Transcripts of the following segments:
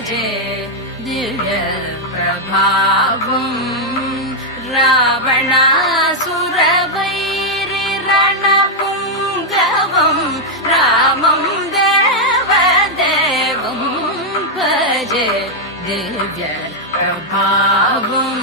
భజే దివ్య ప్రభావం రావణాసురవైరి రణపుంగవం రామం దేవదేవం భజే దివ్య ప్రభావం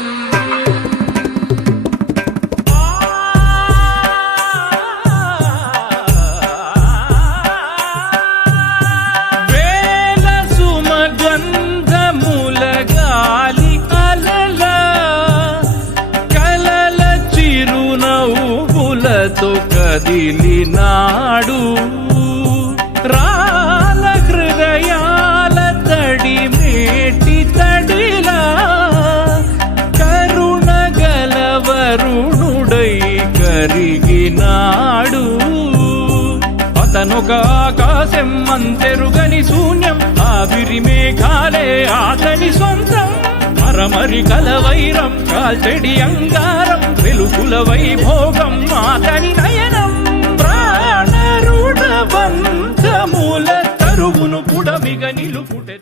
కదిలినాడు రాల హృదయాల తడి మేటి తడిలా కరుణ గలవరుణుడై కరిగినాడు అతనొక ఆకాశం అంతెరుగని శూన్యం ఆవిరి మేఘాలే అతని సొంతం మరమరి కలవైరం కాల్చెడి అంగారం వెలుగుల వైభోగం అతని నయనం ప్రాణరుడ బంధముల తరువును పుడమిగ నిలుపుటె